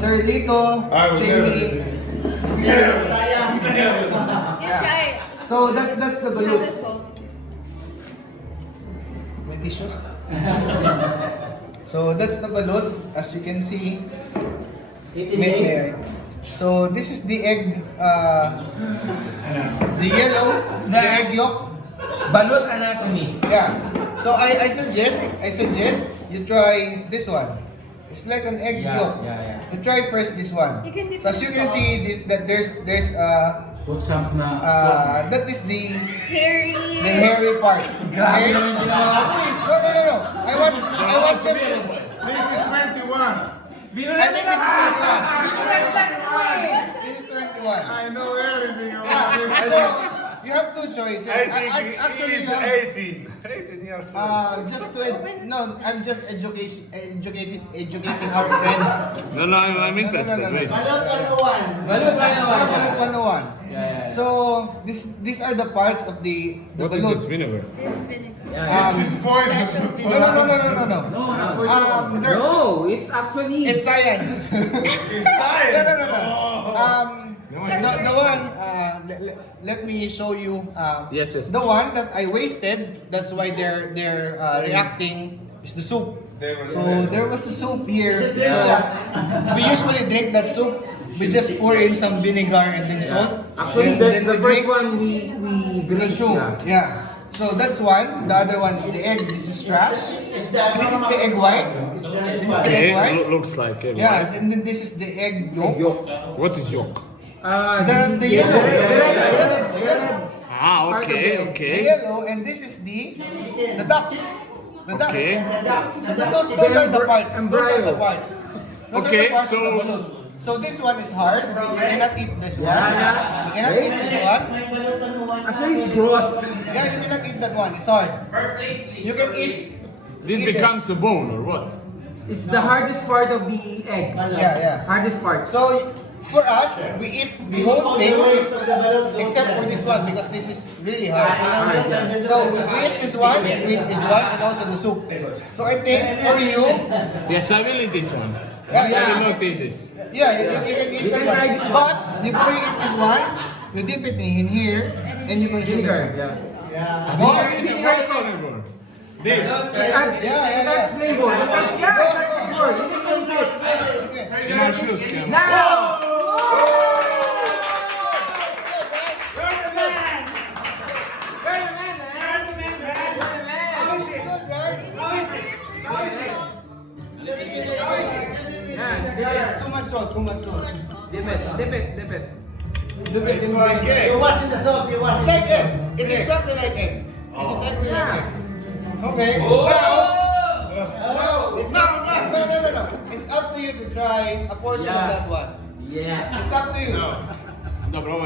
Sir Lito, Jamie. Sayang. So that's the balut. May tissue? So that's the balut. As you can see, so this is the egg, the yellow, the egg yolk. Balut anatomy. Yeah. So I suggest you try this one. It's like an egg yolk. You try first this one. So as you can see that there's Put some na. that is the Hairy. hairy part. Okay? No. I want them to. This is 21. I think this is 21. This is 21. I know everything about Yeah. this. So you have two choices. I Actually, think he is 18. 18 years old. I'm just educating our friends. No, I'm interested. No. Wait. Balut Balut 101. So these are the parts of the What is balut. this vinegar? This vinegar. This is poison. No. No, it's actually. It's science. It's science. No. The one. Let me show you. Yes. The one that I wasted. That's why they're reacting. Is the soup. So there was a soup here. So we usually drink that soup. We just pour in some vinegar and then salt. Actually, And that's then the we first drink one we the drink. soup. Yeah. So that's one. The other one is the egg. This is trash. This is the egg white. This is the egg white. Looks like it. Yeah, and then this is the egg yolk. What is yolk? The yellow. The yellow. Ah, okay. The yellow, and this is the duck. The duck. Okay. So those are the parts. Those are the Embryo. parts. Those Okay, are the parts of so- the balut. So this one is hard. You cannot eat this one. You cannot eat this one. Actually, it's gross. Yeah, you cannot eat that one. It's hard. You can eat. This eat it. becomes a bone or what? It's the hardest part of the egg. Yeah. Hardest part. So for us, we eat the whole thing except for this one because this is really hard. So we eat this one, we eat this one, and also the soup. So I think for you, Yes, I will eat this one. Yeah, I will not eat this. yeah, you can eat You that can try one. this one. But before you eat this one, you dip it in here and you consume Vinegar. it. Yeah. Vinegar is flavor. This. It adds flavor. It adds flavor. You can taste it. In our shoes, Cam. Now! Yes, too much salt. Dip it. Dip it It's in like the egg. It's like egg. It's exactly like egg. It's exactly like egg. Okay. Now, it's not. No. It's up to you to try a portion of that one. Yes. It's up to you. No, bro.